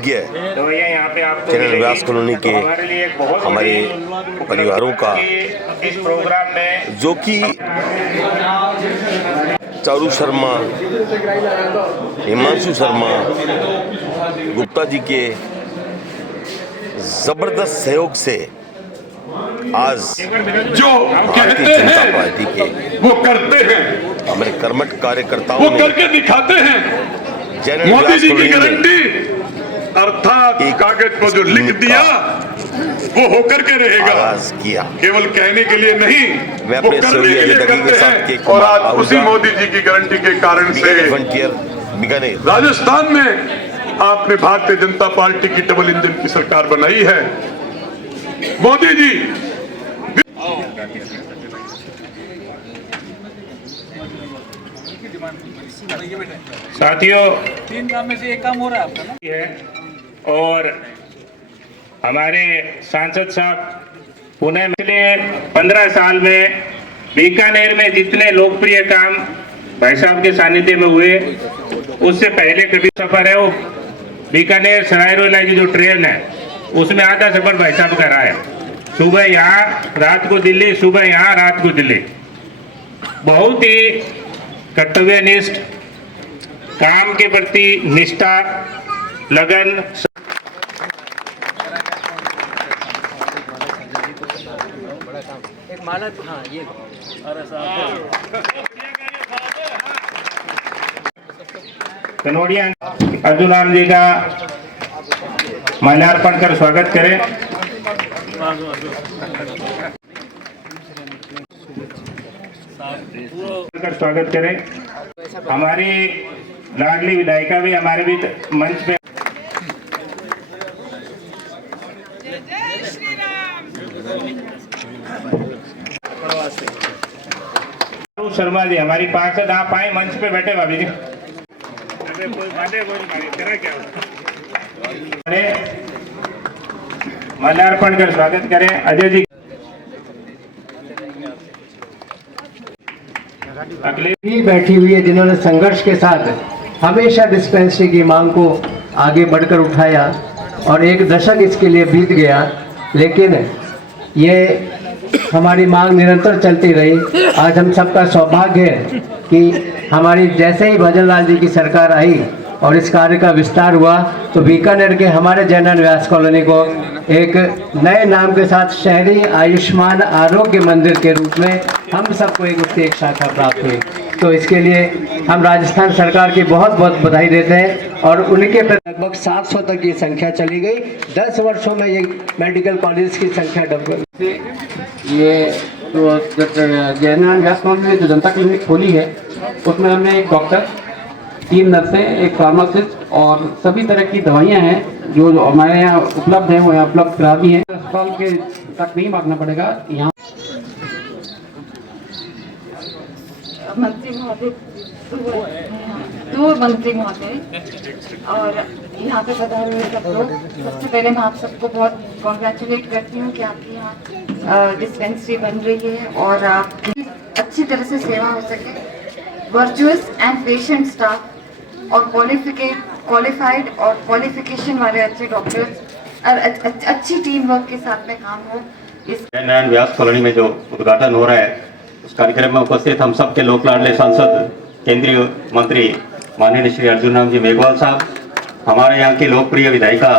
विशेषज्ञ चैनल व्यास कॉलोनी के हमारे परिवारों का, इस प्रोग्राम में जो कि चारू शर्मा, हिमांशु शर्मा, गुप्ता जी के जबरदस्त सहयोग से आज जो भारतीय जनता पार्टी के वो करते हैं, हमारे कर्मठ कार्यकर्ताओं वो ने करके दिखाते हैं। चैनल मोदी व्यास जी की कॉलोनी में गारंटी अर्थात एक कागज पर जो लिख दिया वो होकर के रहेगा, आगाज किया। केवल कहने के लिए नहीं, मैं वो अपने करने सभी के लिए अजय के करते साथ हैं। केक और आज आऊंगा। उसी मोदी जी की गारंटी के कारण से फ्रंटियर बीकानेर राजस्थान में आपने भारतीय जनता पार्टी की डबल इंजन की सरकार बनाई है। मोदी जी साथियों, 3 काम में से एक काम हो रहा है आपका ना। है और हमारे सांसद साहब पुणे में पिछले 15 साल में बीकानेर में जितने लोकप्रिय काम भाई साहब के सानिध्य में हुए, उससे पहले कभी सफर है वो बीकानेर सराय रोहिला की जो ट्रेन है उसमें आधा सफर भाई साहब का रहा है। सुबह यहाँ, रात को दिल्ली, सुबह यहाँ, रात को दिल्ली। बहुत ही कर्तव्यनिष्ठ, काम के प्रति निष्ठा, लगन। एक माला, हाँ ये कनौड़िया अर्जुन राम जी का माल्यार्पण कर स्वागत करें। कर स्वागत करें। हमारी लाडली विधायिका भी हमारे बीच मंच पे। शर्मा जी हमारी पार्षद, आप आए मंच पे बैठे भाभी जी। माल्यार्पण कर स्वागत करें अजय जी। अगले भी बैठी हुई है जिन्होंने संघर्ष के साथ हमेशा डिस्पेंसरी की मांग को आगे बढ़कर उठाया और एक दशक इसके लिए बीत गया, लेकिन ये हमारी मांग निरंतर चलती रही। आज हम सबका सौभाग्य है कि हमारी जैसे ही भजन लाल जी की सरकार आई और इस कार्य का विस्तार हुआ तो बीकानेर के हमारे जैनन व्यास कॉलोनी को एक नए नाम के साथ शहरी आयुष्मान आरोग्य मंदिर के रूप में हम सबको उसकी एक शाखा प्राप्त हुई। तो इसके लिए हम राजस्थान सरकार की बहुत बहुत बधाई देते हैं और उनके लगभग 700 तक ये संख्या चली गई। 10 वर्षों में ये मेडिकल कॉलेज की संख्या डबल। ये तो जैनन व्यास कॉलोनी में जो जनता क्लिनिक खोली है उसमें हमने एक डॉक्टर, 3 नर्सें, एक फार्मासिस्ट और सभी तरह की दवाइयाँ हैं जो हमारे यहाँ उपलब्ध हैं वो यहाँ उपलब्ध करा दी हैं। अस्पताल के तक नहीं भागना पड़ेगा। यहाँ मंत्री महोदय, दो मंत्री महोदय और यहाँ पे पधारे हुए सब लोग, सबसे पहले मैं आप सबको बहुत कॉन्ग्रेचुलेट करती हूँ कि आपकी यहाँ डिस्पेंसरी बन रही है और आपकी अच्छी तरह से सेवा हो सके। वर्चुअस एंड पेशेंट स्टाफ और क्वालिफाइड और क्वालिफिकेशन वाले अच्छे डॉक्टर्स और अच्छी टीम वर्क के साथ में काम हो। इस जैनन व्यास कॉलोनी में जो उद्घाटन हो रहा है उस कार्यक्रम में उपस्थित हम सबके लोक लाडले सांसद केंद्रीय मंत्री माननीय श्री अर्जुन राम जी मेघवाल साहब, हमारे यहाँ की लोकप्रिय विधायिका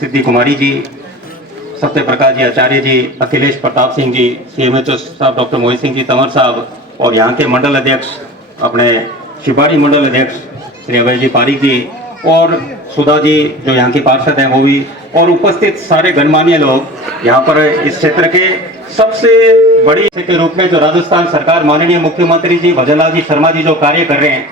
सिद्धि कुमारी जी, सत्य प्रकाश जी आचार्य जी, अखिलेश प्रताप सिंह जी, CMHO साहब डॉक्टर मोहित सिंह जी तंवर साहब और यहाँ के मंडल अध्यक्ष अपने शिवबाड़ी मंडल अध्यक्ष श्री अभय जी पारिक जी और सुधा जी जो यहाँ की पार्षद हैं वो भी, और उपस्थित सारे गणमान्य लोग यहाँ पर इस क्षेत्र के सबसे बड़ी के रूप में जो राजस्थान सरकार माननीय मुख्यमंत्री जी भजन लाल जी शर्मा जी जो कार्य कर रहे हैं,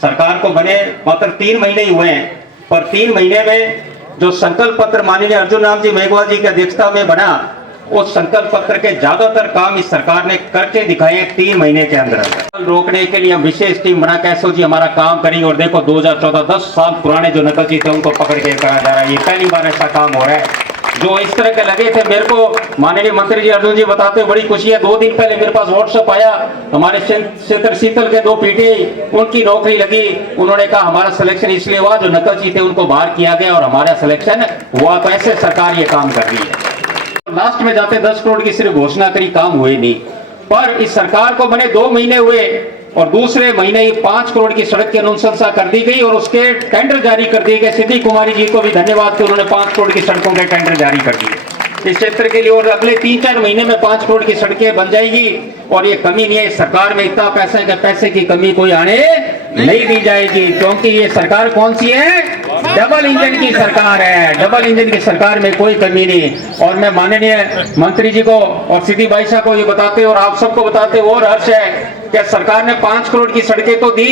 सरकार को बने मात्र 3 महीने ही हुए हैं, पर 3 महीने में जो संकल्प पत्र माननीय अर्जुन राम जी मेघवाल जी की अध्यक्षता में बना, उस संकल्प पत्र के ज्यादातर काम इस सरकार ने करके दिखाए हैं 3 महीने के अंदर। रोकने के लिए हम विशेष टीम बना कैसो जी हमारा काम करेंगे और देखो 2014 10 साल पुराने जो नकल जी थे उनको पकड़ के करा जा रहा है। ये पहली बार ऐसा काम हो रहा है। जो इस तरह के लगे थे। मेरे को माननीय मंत्री जी अर्जुन जी बताते हुए बड़ी खुशी है, 2 दिन पहले मेरे पास व्हाट्सएप आया, हमारे क्षेत्र शीतल के 2 पीटीआई उनकी नौकरी लगी। उन्होंने कहा हमारा सिलेक्शन इसलिए हुआ, जो नकलची थे उनको बाहर किया गया और हमारा सिलेक्शन हुआ। तो ऐसे सरकार ये काम कर रही है। लास्ट में जाते 10 करोड़ की सिर्फ घोषणा करी, काम हुए नहीं। पर इस सरकार को बने 2 महीने हुए और दूसरे महीने ही 5 करोड़ की सड़क की अनुशंसा कर दी गई और उसके टेंडर जारी कर दिए गए। सिद्धि कुमारी जी को भी धन्यवाद कि उन्होंने 5 करोड़ की सड़कों के टेंडर जारी कर दिए इस क्षेत्र के लिए। और अगले 3-4 महीने में 5 करोड़ की सड़कें बन जाएगी और ये कमी नहीं है। सरकार में इतना पैसे की कमी कोई आने नहीं दी जाएगी, क्योंकि ये सरकार कौन सी है? डबल इंजन की सरकार है। डबल इंजन की सरकार में कोई कमी नहीं। और मैं माननीय मंत्री जी को और सिद्धि भाई साहब को ये बताते और आप सबको बताते और हर्ष है कि सरकार ने 5 करोड़ की सड़कें तो दी।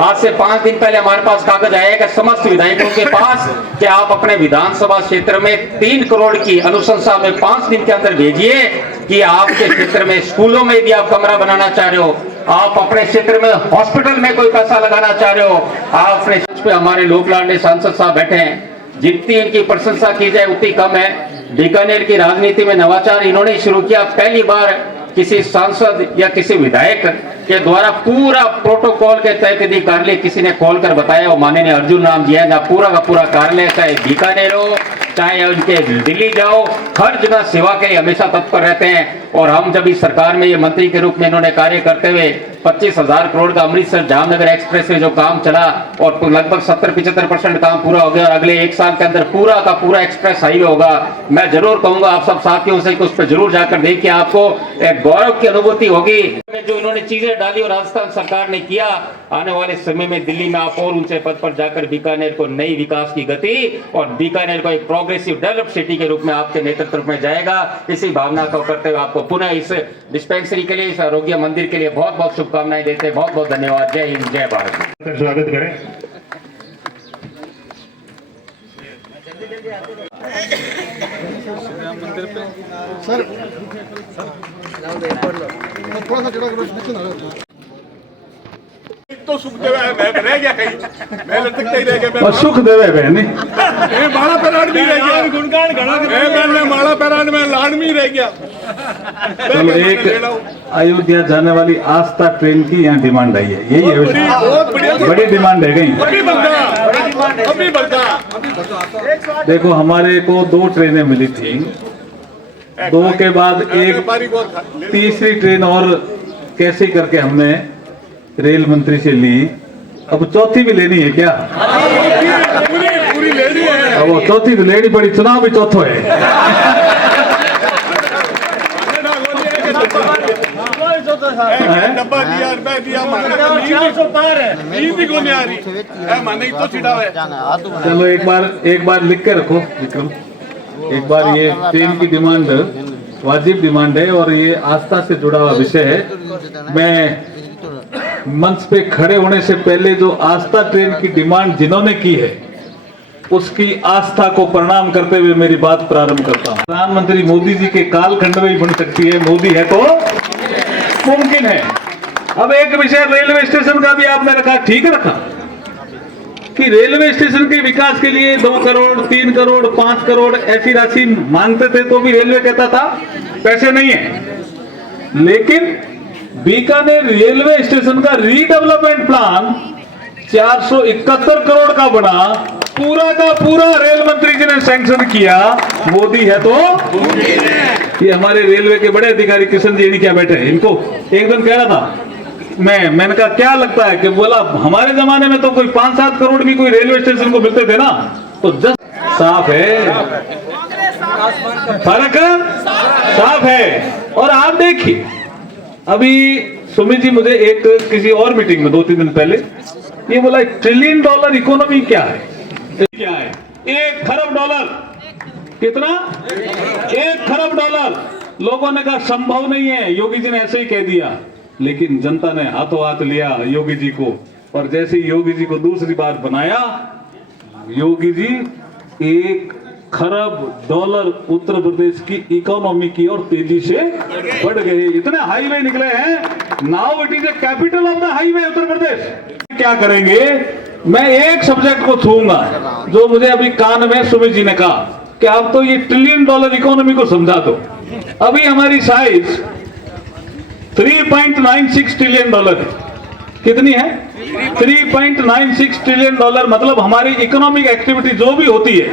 आज से 5 दिन पहले हमारे पास कागज आया कि समस्त विधायकों के पास कि आप अपने विधानसभा क्षेत्र में 3 करोड़ की अनुशंसा में 5 दिन के अंदर भेजिए कि आपके क्षेत्र में स्कूलों में यदि आप कमरा बनाना चाह रहे हो, आप अपने क्षेत्र में हॉस्पिटल में कोई पैसा लगाना चाह रहे हो, आप अपने पे हमारे लोक लाडले सांसद साहब बैठे हैं, जितनी इनकी प्रशंसा की जाए उतनी कम है। बीकानेर की राजनीति में नवाचार इन्होंने शुरू किया। पहली बार किसी सांसद या किसी विधायक के द्वारा पूरा प्रोटोकॉल के तहत यदि कार्यालय किसी ने खोल कर बताया, वो माननीय अर्जुन राम जी है, जहाँ पूरा का पूरा कार्यालय, चाहे बीकानेर हो चाहे उनके दिल्ली जाओ, हर जगह सेवा के लिए हमेशा तत्पर रहते हैं। और हम जब इस सरकार में ये मंत्री के रूप में इन्होंने कार्य करते हुए 25,000 करोड़ का अमृतसर जामनगर एक्सप्रेस वे जो काम चला और लगभग 70-75% काम पूरा हो गया और अगले 1 साल के अंदर पूरा का पूरा एक्सप्रेस हाईवे होगा। मैं जरूर कहूंगा आप सब साथियों से कि उस पर जरूर जाकर देखिए, आपको एक गौरव की अनुभूति होगी। जो इन्होंने चीजें डाली और राजस्थान सरकार ने किया, आने वाले समय में दिल्ली में आप और ऊंचे पद पर जाकर बीकानेर को नई विकास की गति और बीकानेर को एक प्रोग्रेसिव डेवलप सिटी के रूप में आपके नेतृत्व में जाएगा। इसी भावना को करते हुए आपको पुनः इस डिस्पेंसरी के लिए, इस आरोग्य मंदिर के लिए बहुत बहुत शुभकामनाएं देते हैं। बहुत बहुत धन्यवाद। जय हिंद, जय भारत। स्वागत करें। तो सुख देवे मैं रह गया कहीं, मैं लटकता ही रह गया। और सुख देवे बहन मैं माला पैराड भी रह गया, गुणगान घड़ा मैं माला पैराड में लाड में रह गया। चलो, एक अयोध्या जाने वाली आस्था ट्रेन की यहाँ डिमांड आई है, यही है, बहुत बड़ी डिमांड है कहीं। अभी बढ़ता। देखो, हमारे को 2 ट्रेनें मिली थी, 2 के बाद एक तीसरी ट्रेन और कैसे करके हमने रेल मंत्री से ली। अब चौथी भी लेनी है क्या? पूरी लेनी है। अब वो चौथी तो लेनी पड़ी, चुनाव भी चौथो है। डब्बा दिया, रुपया दिया, नीति को नहीं आ रही, माने तो छिड़ा है। चलो, एक बार लिख के रखो विक्रम, एक बार ये ट्रेन की डिमांड वाजिब डिमांड है और ये आस्था से जुड़ा हुआ विषय है। मैं मंच पे खड़े होने से पहले जो आस्था ट्रेन की डिमांड जिन्होंने की है, उसकी आस्था को प्रणाम करते हुए मेरी बात प्रारंभ करता हूं। प्रधानमंत्री मोदी जी के कालखंड में ही बन सकती है, मोदी है तो मुमकिन है। अब एक विषय रेलवे स्टेशन का भी आपने रखा, ठीक रखा कि रेलवे स्टेशन के विकास के लिए 2 करोड़ 3 करोड़ 5 करोड़ ऐसी राशि मांगते थे तो भी रेलवे कहता था पैसे नहीं है। लेकिन बीकानेर रेलवे स्टेशन का रीडेवलपमेंट प्लान 471 करोड़ का बना, पूरा का पूरा रेल मंत्री जी ने सैंक्शन किया। मोदी है तो ये हमारे रेलवे के बड़े अधिकारी किशन जी क्या बैठे हैं, इनको एक दिन कह रहा था मैंने कहा क्या लगता है कि बोला हमारे जमाने में तो कोई 5-7 करोड़ भी कोई रेलवे स्टेशन को मिलते थे ना, तो जस्ट साफ है, फर्क साफ है। और आप देखिए, अभी सुमित जी मुझे एक किसी और मीटिंग में 2-3 दिन पहले ये बोला $1 ट्रिलियन इकोनॉमी क्या है? 1 खरब डॉलर। कितना? 1 खरब डॉलर। लोगों ने कहा संभव नहीं है, योगी जी ने ऐसे ही कह दिया, लेकिन जनता ने हाथों हाथ लिया योगी जी को। और जैसे ही योगी जी को दूसरी बार बनाया, योगी जी 1 खरब डॉलर उत्तर प्रदेश की इकोनॉमी की और तेजी से बढ़ गए। इतने हाईवे निकले हैं, now it is a capital of the highway Uttar Pradesh. क्या करेंगे? मैं एक सब्जेक्ट को छूंगा जो मुझे अभी कान में सुमित जी ने कहा कि आप तो ये $1 ट्रिलियन इकोनॉमी को समझा दो। अभी हमारी साइज $3.96 ट्रिलियन है। कितनी है? $3.96 ट्रिलियन। मतलब हमारी इकोनॉमिक एक्टिविटी जो भी होती है,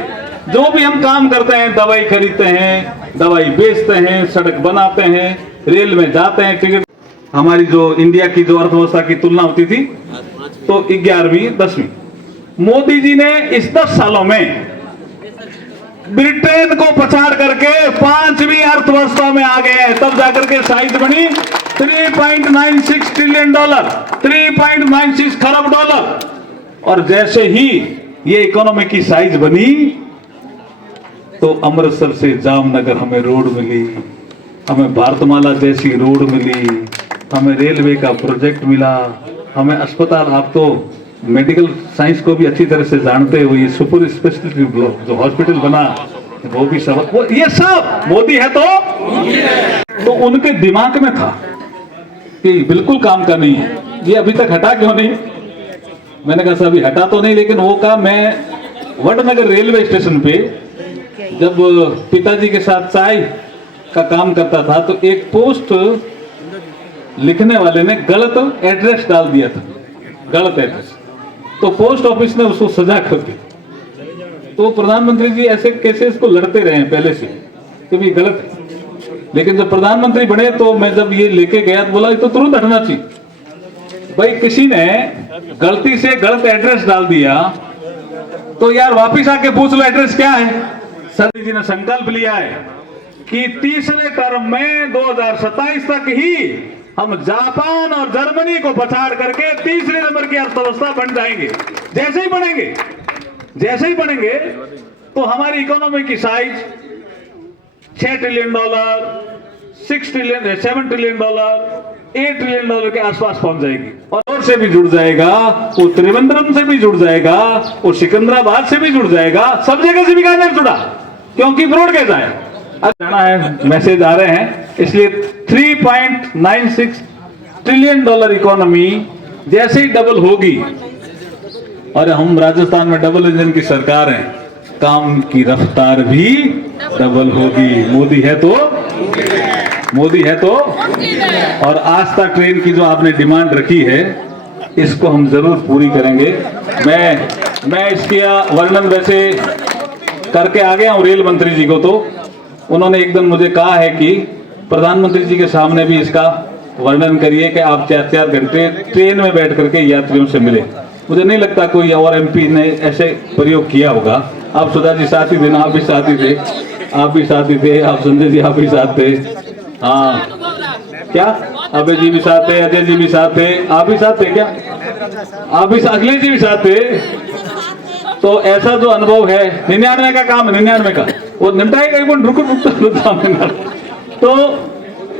जो भी हम काम करते हैं, दवाई खरीदते हैं, दवाई बेचते हैं, सड़क बनाते हैं, रेल में जाते हैं, टिकट, हमारी जो इंडिया की जो अर्थव्यवस्था की तुलना होती थी तो 11वीं 10वीं। मोदी जी ने इस 10 सालों में ब्रिटेन को पछाड़ करके 5वीं अर्थव्यवस्था में आ गए हैं। तब जाकर के साइज बनी $3.96 ट्रिलियन, $3.96 खरब डॉलर। और जैसे ही ये इकोनॉमी की साइज बनी तो अमृतसर से जामनगर हमें रोड मिली, हमें भारतमाला जैसी रोड मिली, हमें रेलवे का प्रोजेक्ट मिला, हमें अस्पताल, आप तो मेडिकल साइंस को भी अच्छी तरह से जानते हो, ये सुपर स्पेशलिटी जो हॉस्पिटल बना वो भी सब, वो ये सब मोदी है। तो उनके दिमाग में था कि बिल्कुल काम का नहीं है, ये अभी तक हटा क्यों नहीं? मैंने कहा अभी हटा तो नहीं, लेकिन वो कहा मैं वडनगर रेलवे स्टेशन पे जब पिताजी के साथ चाय का काम करता था तो एक पोस्ट लिखने वाले ने गलत एड्रेस डाल दिया था, गलत एड्रेस। तो पोस्ट ऑफिस ने उसको सजा कर दी। तो प्रधानमंत्री जी ऐसे केसेस को लड़ते रहे हैं पहले से कि भी गलत है, लेकिन जब प्रधानमंत्री बने तो मैं जब ये लेके गया तो बोला ये तो तुरंत हटना चाहिए। भाई किसी ने गलती से गलत एड्रेस डाल दिया तो यार वापिस आके पूछ लो एड्रेस क्या है। सर जी ने संकल्प लिया है कि तीसरे टर्म में 2027 तक ही हम जापान और जर्मनी को पछाड़ करके तीसरे नंबर की अर्थव्यवस्था बन जाएंगे। जैसे ही बनेंगे तो हमारी इकोनॉमी की size $6 trillion, $6 trillion, $7 trillion, $8 trillion के आसपास पहुंच जाएगी। और से भी जुड़ जाएगा, वो त्रिवेंद्रम से भी जुड़ जाएगा, वो सिकंदराबाद से भी जुड़ जाएगा, सब जगह से भी कहा नहीं जुड़ा, क्योंकि ब्रॉड गेज आया। अब जाना है, मैसेज आ रहे हैं, इसलिए $3.96 ट्रिलियन इकोनॉमी जैसे ही डबल होगी, और हम राजस्थान में डबल इंजन की सरकार है, काम की रफ्तार भी डबल होगी। मोदी है तो और आस्था ट्रेन की जो आपने डिमांड रखी है इसको हम जरूर पूरी करेंगे। मैं इसकी वर्णन वैसे करके आ गया हूँ रेल मंत्री जी को, तो उन्होंने एकदम मुझे कहा है कि प्रधानमंत्री जी के सामने भी इसका वर्णन करिए कि आप 4-4 घंटे ट्रेन में बैठ करके यात्रियों से मिले। मुझे नहीं लगता कोई और एमपी ने ऐसे प्रयोग किया होगा। आप सुधा जी साथी थे ना, आप भी साथी थे, आप संजय जी आप भी साथ थे, हाँ क्या अभय जी भी साथ थे, अजय जी भी साथ थे, आप भी साथ थे क्या? आप भी, अखिलेश जी भी साथ थे। तो ऐसा जो अनुभव है 99 का काम, 99 का वो निपटाएगा। रुको तो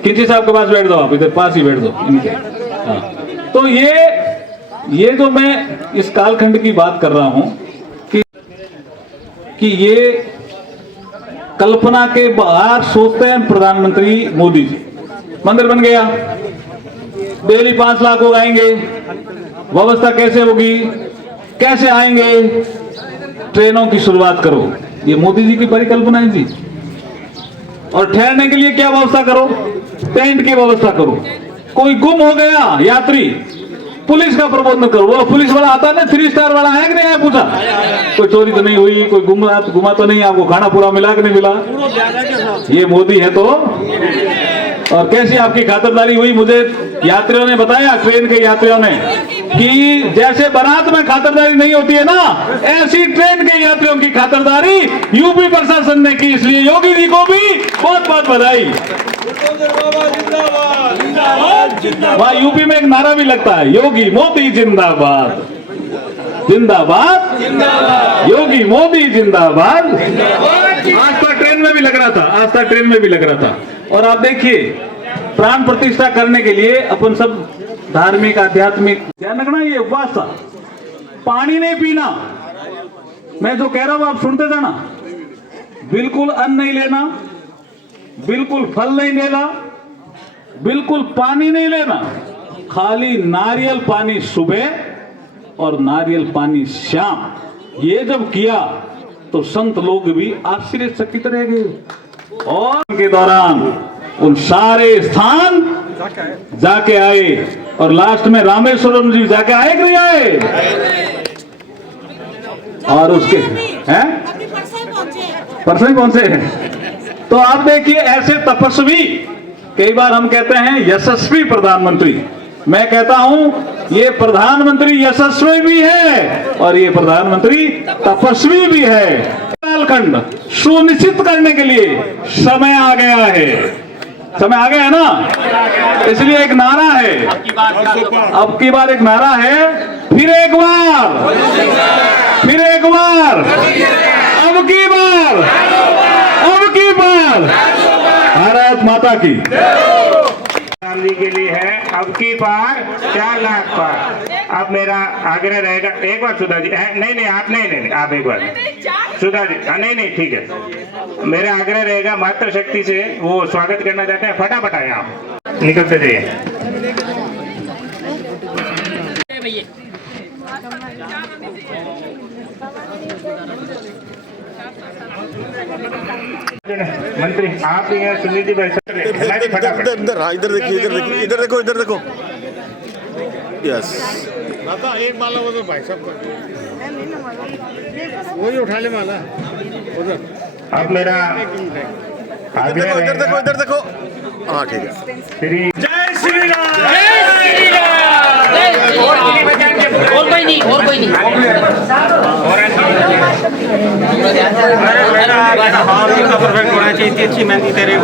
किंची साहब के पास बैठ जाओ, आप इधर पास ही बैठ जाओ इनके। हाँ, तो ये जो मैं इस कालखंड की बात कर रहा हूं कि ये कल्पना के बाहर सोचते हैं प्रधानमंत्री मोदी जी। मंदिर बन गया, डेली 5 लाख लोग आएंगे, व्यवस्था कैसे होगी, कैसे आएंगे, ट्रेनों की शुरुआत करो, ये मोदी जी की परिकल्पना है जी। और ठहरने के लिए क्या व्यवस्था करो, टेंट की व्यवस्था करो। कोई गुम हो गया यात्री, पुलिस का प्रबंध करो। वो पुलिस वाला आता है, 3 स्टार वाला है कि नहीं आया, पूछा कोई चोरी तो नहीं हुई, कोई गुमा तो नहीं, आपको खाना पूरा मिला कि नहीं मिला। ये मोदी है तो। और कैसी आपकी खातिरदारी हुई, मुझे यात्रियों ने बताया, ट्रेन के यात्रियों ने, कि जैसे बारात में खातिरदारी नहीं होती है ना, ऐसी ट्रेन के यात्रियों की खातिरदारी यूपी प्रशासन ने की। इसलिए योगी जी को भी बहुत बहुत बधाई। वहां यूपी में एक नारा भी लगता है, योगी मोदी जिंदाबाद, जिंदाबाद योगी मोदी जिंदाबाद। आस्था ट्रेन में भी लग रहा था, आस्था ट्रेन में भी लग रहा था। और आप देखिए, प्राण प्रतिष्ठा करने के लिए अपन सब धार्मिक आध्यात्मिक ध्यान रखना। ये उपवास था, पानी नहीं पीना, मैं जो कह रहा हूं आप सुनते जाना। बिल्कुल अन्न नहीं लेना, बिल्कुल फल नहीं लेना, बिल्कुल पानी नहीं लेना, खाली नारियल पानी सुबह और नारियल पानी शाम। ये जब किया तो संत लोग भी आश्चर्यचकित रह गए और के दौरान उन सारे स्थान जाके आए और लास्ट में रामेश्वरम जी जाके आए कि नहीं आए? और उसके हैं परसों ही पहुंचे हैं। तो आप देखिए ऐसे तपस्वी, कई बार हम कहते हैं यशस्वी प्रधानमंत्री, मैं कहता हूं ये प्रधानमंत्री यशस्वी भी है और ये प्रधानमंत्री तपस्वी भी है। कालखंड सुनिश्चित करने के लिए समय आ गया है, समय आ गया है ना, इसलिए एक नारा है, अब की बार एक नारा है, फिर एक बार, अब की बार, भारत माता की गांधी के लिए है अब की बार 4 लाख पार। अब मेरा आग्रह रहेगा, एक बार सुधा जी, नहीं आप नहीं आप एक बार सुधा जी, नहीं ठीक है, मेरा आग्रह रहेगा मातृशक्ति से वो स्वागत करना चाहते हैं, फटाफट आए आप, निकलते जाइए। मंत्री आप भी हैं, सुनीति भाई फटाफट इधर देखिए, इधर देखो यस एक माला वो तो भाई साहब वही उठा ले माला उधर। अब मेरा इधर देखो हाँ ठीक है। श्री जय श्री राम। और कोई नहीं परफेक्ट होना चाहिए, अच्छी मेहंदी तेरे